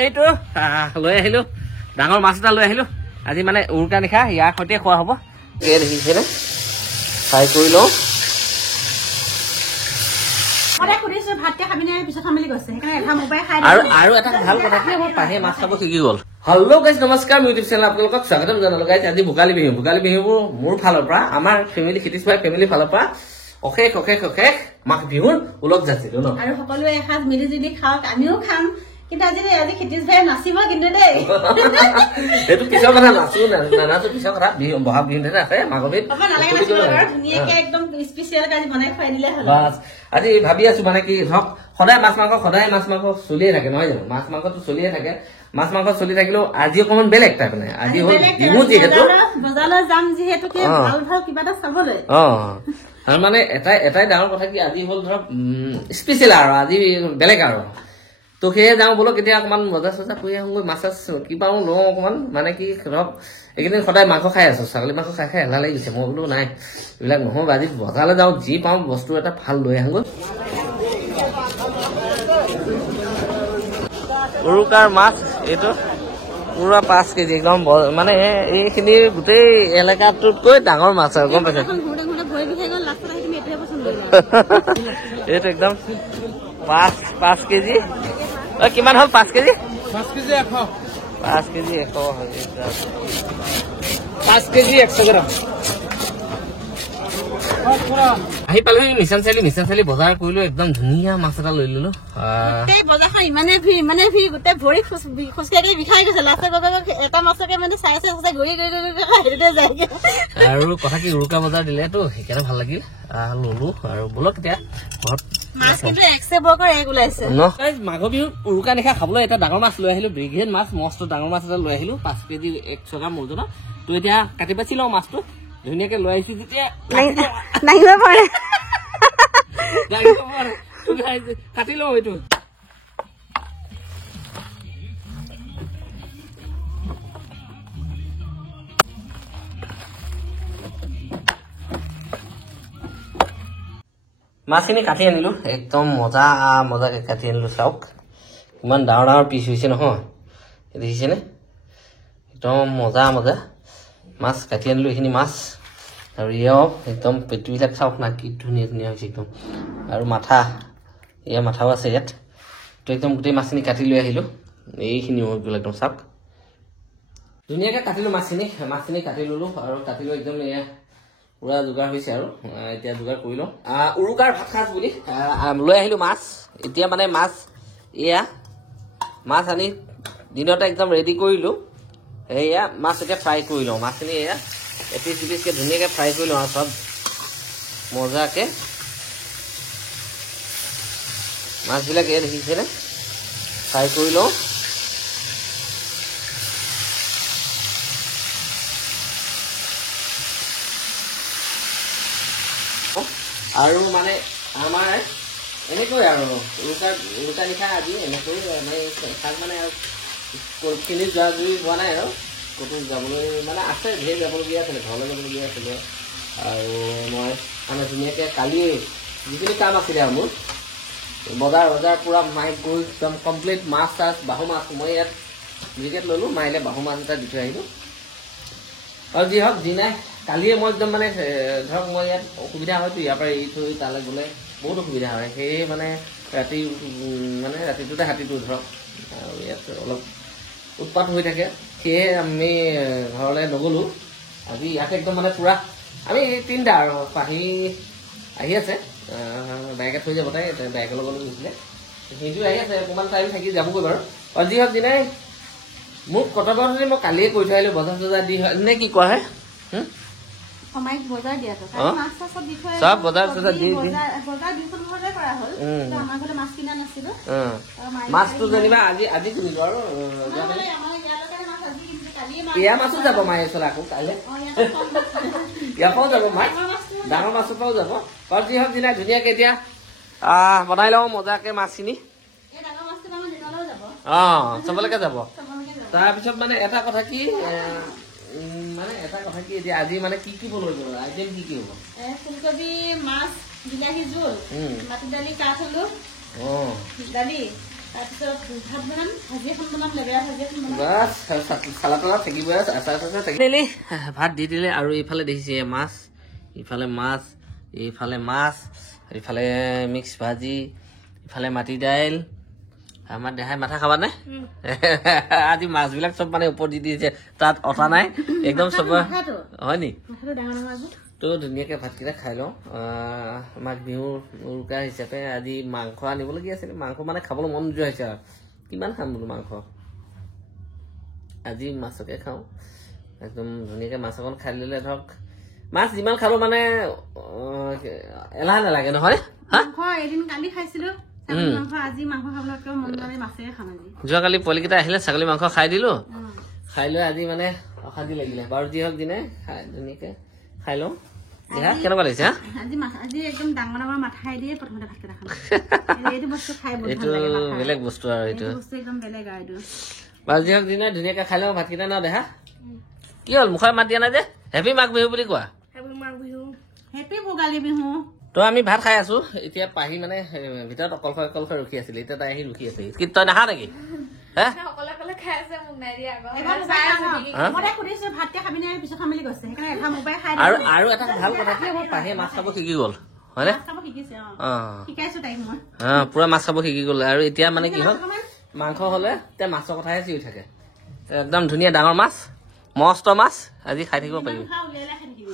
এইটো লৈ আহিলো ডাঙৰ মাছ এটা লৈ আহিলো আজি মানে উৰুকা নিশা ইয়াৰ সৈতে খোৱা হ'ব দেখিছেনে ফ্ৰাই কৰি লওঁ আৰু এটা ভাল কথা কি আমাৰ পাহে মাছ খাব শিকি গ'ল হেল্ল' গাইজ নমস্কাৰ ইউটিউব চেনেল আপোনালোকক স্বাগতম জনালো গাইজ আজি ভোগালী বিহুবোৰ মোৰ ফালৰ পৰা আমাৰ ফেমিলি ক্ষিতিজ ভাই ফেমিলি ফালৰ পৰা অশেষ মাঘ বিহুৰ উলগ যাচিলো ন আৰু সকলোৱে এসাঁজ মিলি জুলি খাওক আমিও খাম কিন্তু আজি ক্ষিতিজ ভাই নাচিব কিন্তু দেই এইটো পিছৰ কথা নাচো নানাচো পিছৰ কথা বহাগ বিহু আছে মাঘ বিহুত ধুনীয়াকে একদম স্পেচিয়েল কাজ বনাই খুৱাই দিলে হ'ল বাছ আজি ভাবি আছো মানে কি ধৰক সদায় মাছ মাংস চলিয়ে থাকে নহয় জানো মাছ মাংসটো চলিয়ে থাকে মাছ মাংস চলি থাকিলেও আজি অকণমান বেলেগ টাইপ মানে আজি হ'ল বিহু যিহেতু বজাৰলৈ যাম যিহেতু ভাল কিবা এটা চাবলৈ আৰু মানে এটাই ডাঙৰ কথা কি আজি হ'ল ধৰক স্পেচিয়েল আৰু আজি বেলেগ আৰু তো সেয়ে যাওঁ বোলো কেতিয়া অকণমান বজাৰ চজাৰ কৰি আহোঁগৈ মাছ কি পাওঁ লওঁ অকণমান মানে কি ধৰক এইকেইদিন সদায় মাংস খাই আছো ছাগলী মাংস খাই এলাহ লাগি গৈছে মই বোলো নাই এইবিলাক নহ'ব আজি বজাৰলৈ যাওঁ যি পাওঁ বস্তু এটা ভাল লৈ আহোঁগৈ উৰুকাৰ মাছ এইটো পুৰা 5 কেজি একদম মানে এইখিনি গোটেই এলেকাটোতকৈ ডাঙৰ মাছ আৰু গম পাইছে এইটো একদম 5 কেজি কিমান হ'ল 5 কেজি 5 কেজি 100 5 কেজি 100 5 কেজি 100 গ্ৰাম আহি পালোহি মিছন চাৰিআলি বজাৰ কৰিলো একদম ধুনীয়া মাছ এটা লৈ ললো বজাৰখন ইমানে ভিৰ গোটেই ভৰি খোজকাঢ়ি বিষাই গৈছে লাষ্টত এটা মাছকে মানে চাই ঘূৰি যায়গে আৰু কথা কি উৰুকা বজাৰ দিলেতো সেইকাৰণে ভাল লাগিল ললো আৰু বলক এতিয়া ঘৰত মাছ কিন্তু 100 বৰ্গৰ এক ওলাইছে মাঘ বিহু উৰুকা নিশা খাবলৈ এটা ডাঙৰ মাছ লৈ আহিলো ব্ৰিগেড মাছ মস্ত ডাঙৰ মাছ এটা লৈ আহিলো 5 কেজি 100 গ্ৰাম ওজনৰ তো এতিয়া কাটি বাছি লওঁ মাছটো ধুনীয়াকে লৈ আহিছো যেতিয়া কাটি লওঁ এইটো মাছখিনি কাটি আনিলো একদম মজাকে কাটি আনিলো চাওক ইমান ডাঙৰ পিচ হৈছে নহয় দেখিছেনে একদম মজা মাছ কাটি আনিলো এইখিনি মাছ আৰু এয়াও একদম পেটুবিলাক চাওক না কি ধুনীয়া হৈছে একদম আৰু এয়া মাথাও আছে ইয়াত তো একদম গোটেই মাছখিনি কাটি লৈ আহিলো এইখিনি হৈ গ'ল একদম চাওক ধুনীয়াকৈ কাটিলো মাছখিনি কাটি ললো আৰু কাটি লৈ একদম এয়া পুৰা যোগাৰ হৈছে আৰু এতিয়া যোগাৰ কৰি লওঁ উৰুকাৰ ভাত সাজ বুলি লৈ আহিলো মাছ এতিয়া মানে মাছ আনি দিনতে একদম ৰেডি কৰিলো এয়া মাছ এতিয়া ফ্ৰাই কৰি লওঁ মাছখিনি এয়া এপিচকে ধুনীয়াকৈ ফ্ৰাই কৰি লওঁ আৰু চব মজাকে মাছবিলাক এয়া দেখিছেনে ফ্ৰাই কৰি লওঁ আৰু মানে আমাৰ এনেকৈ আৰু উৰুকা নিশা আজি এনেকৈ মানে খাজ মানে আৰু কিনি যোৱা নাই আৰু ক'তো যাবলৈ মানে আছে ঢেৰ যাবলগীয়া আছিলে ঘৰলৈ যাবলগীয়া আছিলে আৰু মই মানে ধুনীয়াকৈ কালি যিখিনি কাম আছিলে আৰু মোৰ বজাৰ পূৰা মাই গৈ একদম কমপ্লিট মাছ বাহু মাছ মই ইয়াত জিকেট ল'লোঁ মাৰিলে বাহু মাছ এটা দি থৈ আহিলোঁ আৰু যি হওক যি নাই কালিয়ে মই একদম মানে ধৰক মই ইয়াত অসুবিধা হয়তো ইয়াৰ পৰা এৰি থৈ তালৈ গ'লে বহুত অসুবিধা হয় সেয়ে মানে ৰাতিটোতে হাতীটো ধৰক আৰু ইয়াত অলপ উৎপাত হৈ থাকে সেয়ে আমি ঘৰলৈ নগ'লোঁ আজি ইয়াতে একদম মানে পূৰা আমি 3টা আৰু পাহি আহি আছে বাইকে থৈ যাব তাই বাইকৰ লগত গৈছিলে সিহঁতিও আহি আছে অকণমান টাইম থাকি যাবগৈ বাৰু আৰু যি হওক যি নাই মোক কটকত মই কালিয়ে কৈ থৈ আহিলোঁ বজাৰ চজাৰ দি হয় নে কি কোৱা হয় চব বজাৰ চজাৰ দি মাছটো যেনিবা আজি কিনিলো আৰু এয়া মাছো যাব মায়ে চলা আকৌ কাইলৈ ইয়াৰ পৰাও যাব মাছ ডাঙৰ মাছৰ পৰাও যাব বাৰু যি হওক যি নাই ধুনীয়াকৈ এতিয়া বনাই লওঁ মজাকে মাছখিনি চবলৈকে যাব তাৰপিছত মানে এটা কথা কি এতিয়া আজি মানে কি বনাব আইটেম কি হ'ব ফুলকবি মাছ বিলাহী জোল মাটি দালি কাঠ আলু দালি তাৰপিছত ভাত বনাম, ভাজি এখন বনাম, লেবেৰা ভাজি এখন বনাম। বাছ চালাদ তালাদ থাকিবই, আচাৰ চাচাৰ থাকিব। ভাত দি দিলে আৰু এইফালে দেখিছে মাছ, ইফালে মাছ, এইফালে মাছ, এইফালে মিক্স ভাজি, ইফালে মাটি দাইল। আমাৰ দেহাই মাথা খাবা নে? আজি মাছবিলাক চব মানে ওপৰত দি দিছে, তাত অটা নাই একদম চব হয় নি? তো ধুনীয়াকৈ ভাতকেইটা খাই লওঁ। মাঘ বিহুৰ উৰুকা হিচাপে আজি মাংস আনিবলগীয়া আছিলে। মাংস মানে খাবলৈ মন নোযোৱা হৈছে আৰু কিমান খাম বোলো মাংস, আজি মাছকে খাওঁ। একদম ধুনীয়াকৈ মাছ অকণ খাই ল'লে ধৰক মাছ যিমান খালোঁ মানে এলাহ নালাগে নহয়। যোৱাকালি পোৱালিকেইটা আহিলে ছাগলী মাংস খাই দিলোঁ, খাই লৈ আজি মানে অশান্তি লাগিলে। বাৰু যি হওক দিনে ধুনীয়াকৈ খাই লওঁ। কেনেকুৱা লাগিছে? এইটো বেলেগ বস্তু আৰু এইটো বাৰু যি হওক দিনে ধুনীয়াকৈ খাই লওঁ ভাতকেইটা ন। দেহা কি হ'ল মুখৰ মাত দিয়া নাই যে? হেপী মাঘ বিহু বুলি কোৱা। তো আমি ভাত খাই আছো এতিয়া। পাহি মানে ভিতৰত অকলশৰে ৰখি আছিলে, এতিয়া তাই আহি ৰখি আছে। কি তই নাখা নেকি? আৰু এটা ভাল কথা কি আমাৰ পাহিয়ে মাছ খাব শিকি গ'ল হয়নে? পুৰা মাছ খাব শিকি গ'ল। আৰু এতিয়া মানে কি হ'ল মাংস হলে এতিয়া মাছৰ কথাহে চিঞৰি থাকে। একদম ধুনীয়া ডাঙৰ মাছ, মস্ত মাছ আজি খাই থাকিব পাৰিবি,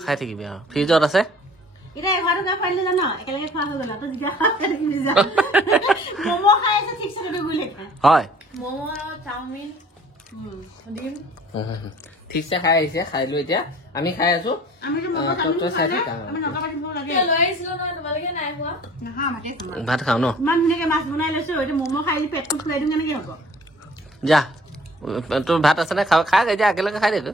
খাই থাকিবি আৰু ফ্ৰিজত আছে। হয় ঠিকছে খাই আহিছে, খাই লৈ এতিয়া আমি খাই আছো। ভাত খাওঁ ন? যা তোৰ ভাত আছে নে? খাই এতিয়া একেলগে খাই দে।